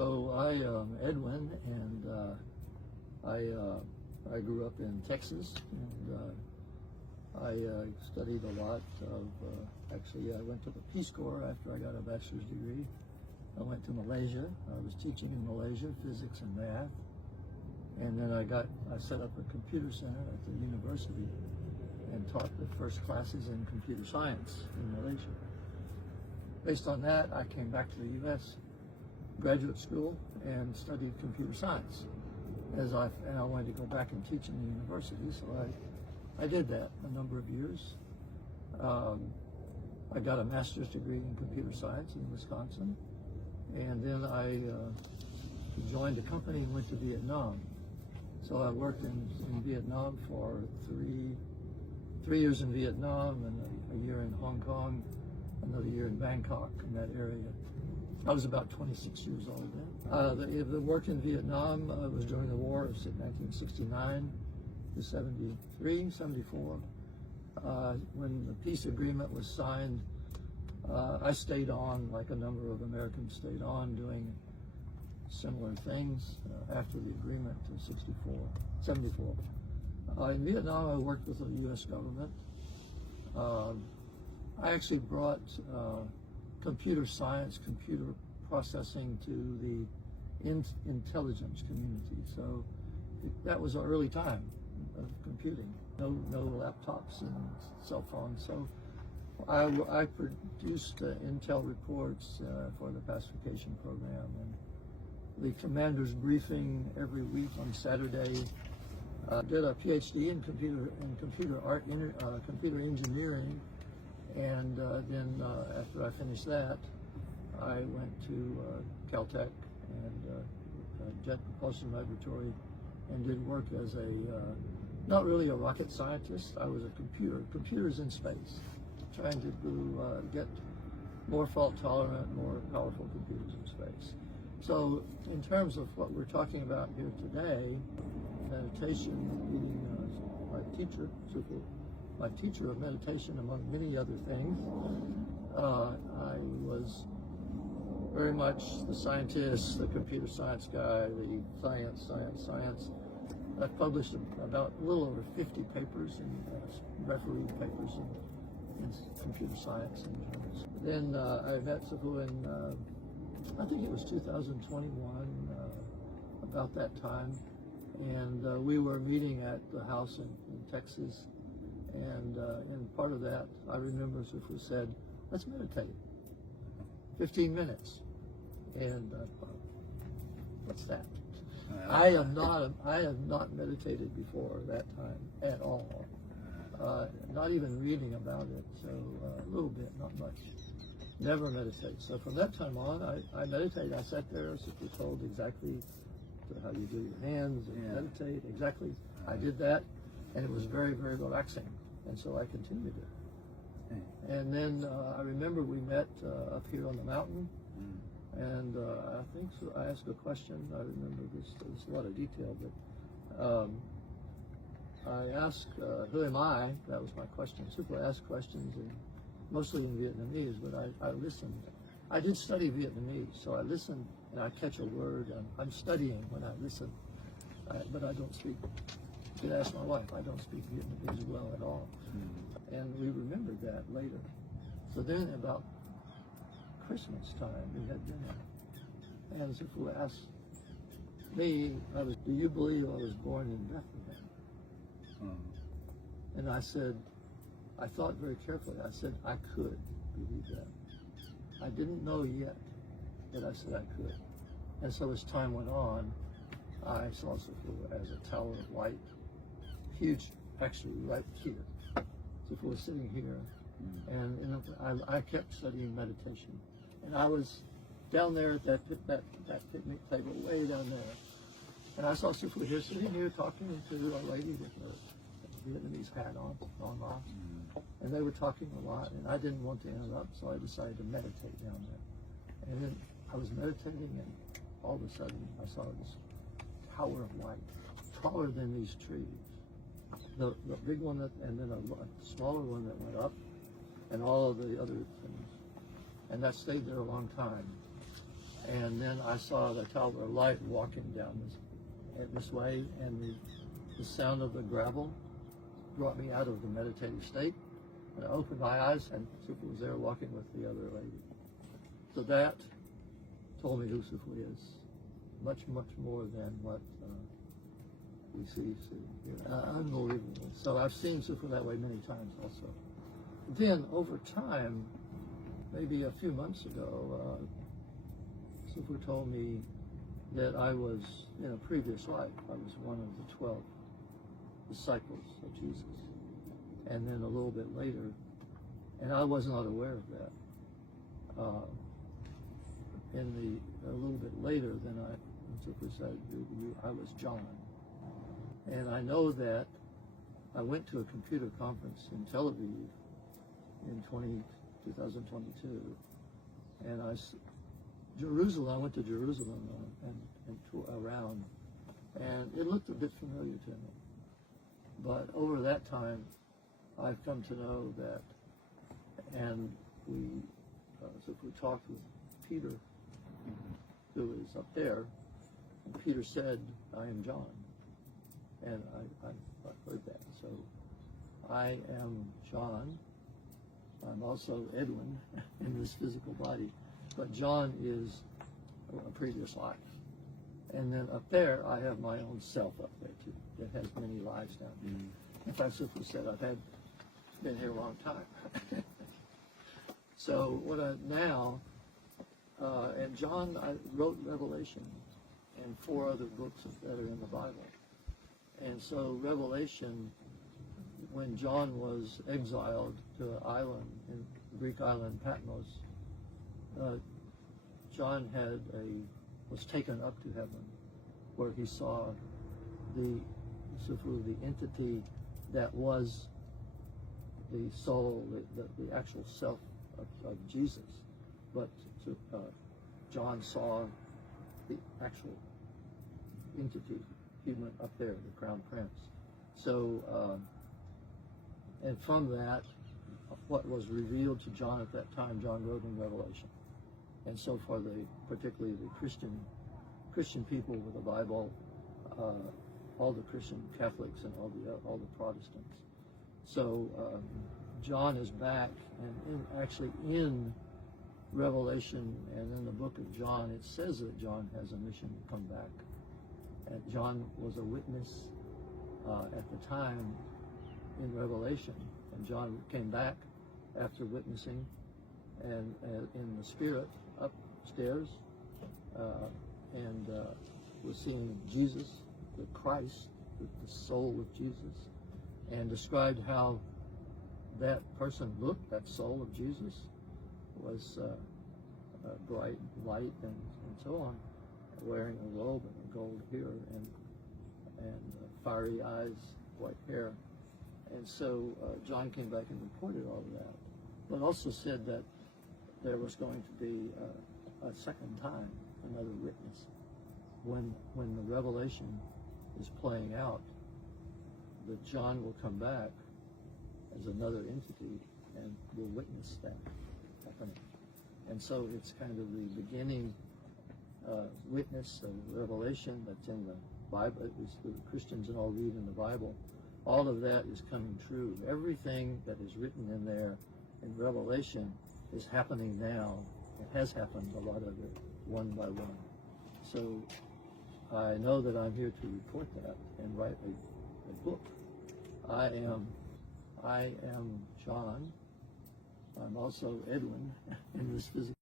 So I am Edwin, and I grew up in Texas, and I studied a lot of, actually I went to the Peace Corps after I got a bachelor's degree. I went to Malaysia. I was teaching in Malaysia, physics and math. And then I set up a computer center at the university and taught the first classes in computer science in Malaysia. Based on that, I came back to the U.S. graduate school and studied computer science. And I wanted to go back and teach in the university, so I did that a number of years. I got a master's degree in computer science in Wisconsin, and then I joined a company and went to Vietnam. So I worked in Vietnam for three years in Vietnam, and a year in Hong Kong, another year in Bangkok, in that area. I was about 26 years old then. The work in Vietnam was during the war of 1969 to 73, 74. When the peace agreement was signed, I stayed on, like a number of Americans stayed on, doing similar things after the agreement in 74. In Vietnam, I worked with the U.S. government. I actually brought computer science, computer processing to the intelligence community. So that was an early time of computing. No laptops and cell phones. So I produced intel reports for the pacification program, and the commander's briefing every week on Saturday. Did a PhD in computer engineering, and then after I finished that, I went to Caltech and Jet Propulsion Laboratory and did work as not really a rocket scientist. I was a computers in space, trying to get more fault tolerant, more powerful computers in space. So in terms of what we're talking about here today, meditation, meeting my teacher of meditation, among many other things. I was very much the scientist, the computer science guy, the science. I've published about a little over 50 papers and refereed papers in computer science and journals. Then I met Sifu in, I think it was 2021, about that time. And we were meeting at the house in Texas. And in part of that, I remember Sifu said, let's meditate. 15 minutes. And what's that? I have not meditated before that time at all. Not even reading about it, so a little bit, not much. Never meditate. So from that time on, I meditated. I sat there, as if told exactly how you do your hands and meditate. Exactly. I did that, and it was very, very relaxing. And so I continued it. And then I remember we met up here on the mountain, and I think so I asked a question. I remember this. There's a lot of detail, but I asked, "Who am I?" That was my question. People asked questions, mostly in Vietnamese, but I listened. I did study Vietnamese, so I listened, and I catch a word. And I'm studying when I listen, but I don't speak. You could ask my wife. I don't speak Vietnamese well at all. And we remembered that later. So then about Christmas time, we had dinner. And Sifu asked me, do you believe I was born in Bethlehem? And I said, I thought very carefully. I said, I could believe that. I didn't know yet, but I said I could. And so as time went on, I saw Sifu as a tower of light, huge, actually right here. Sifu was sitting here, and I kept studying meditation. And I was down there at that picnic table, way down there. And I saw Sifu here, sitting here, talking to a lady with a Vietnamese hat on. And they were talking a lot, and I didn't want to interrupt, so I decided to meditate down there. And then I was meditating, and all of a sudden I saw this tower of light, taller than these trees. The big one, and then a smaller one that went up, and all of the other things. And that stayed there a long time. And then I saw the tower of light walking down this way, and the sound of the gravel brought me out of the meditative state. And I opened my eyes, and Sufu was there walking with the other lady. So that told me who Sufu is. Much, much more than what we see. Unbelievable. So I've seen Sufu that way many times also. Then over time, maybe a few months ago, Sufu told me that I was, in a previous life, I was one of the 12 disciples of Jesus. And then a little bit later, and I was not aware of that. A little bit later, then Sufu said, I was John. And I know that I went to a computer conference in Tel Aviv in 2022, and I went to Jerusalem and around, and it looked a bit familiar to me. But over that time, I've come to know that, and we talked with Peter, who is up there, and Peter said, I am John. And I've heard that. So I am John. I'm also Edwin in this physical body. But John is a previous life. And then up there, I have my own self up there too, that has many lives down there. In fact, Sufu said, I've been here a long time. So and John, I wrote Revelation and 4 other books that are in the Bible. And so Revelation, when John was exiled to an island, in the Greek island Patmos, John was taken up to heaven, where he saw the entity that was the soul, the actual self of Jesus. But John saw the actual entity, human up there, the crown prince. So, and from that, what was revealed to John at that time, John wrote in Revelation. And so for particularly the Christian people with the Bible, all the Christian Catholics and all the Protestants. So John is back, and actually in Revelation and in the book of John, it says that John has a mission to come back. And John was a witness at the time in Revelation, and John came back after witnessing and in the spirit upstairs and was seeing Jesus, the Christ, the soul of Jesus, and described how that person looked, that soul of Jesus was bright light and so on, wearing a robe and a gold hair and fiery eyes, white hair. And so John came back and reported all of that, but also said that there was going to be a second time, another witness. When the revelation is playing out, that John will come back as another entity and will witness that happening. And so it's kind of the beginning witness of Revelation that's in the Bible. The Christians and all read in the Bible. All of that is coming true. Everything that is written in there in Revelation is happening now. It has happened, a lot of it, one by one. So I know that I'm here to report that and write a book. I am John. I'm also Edwin in this physical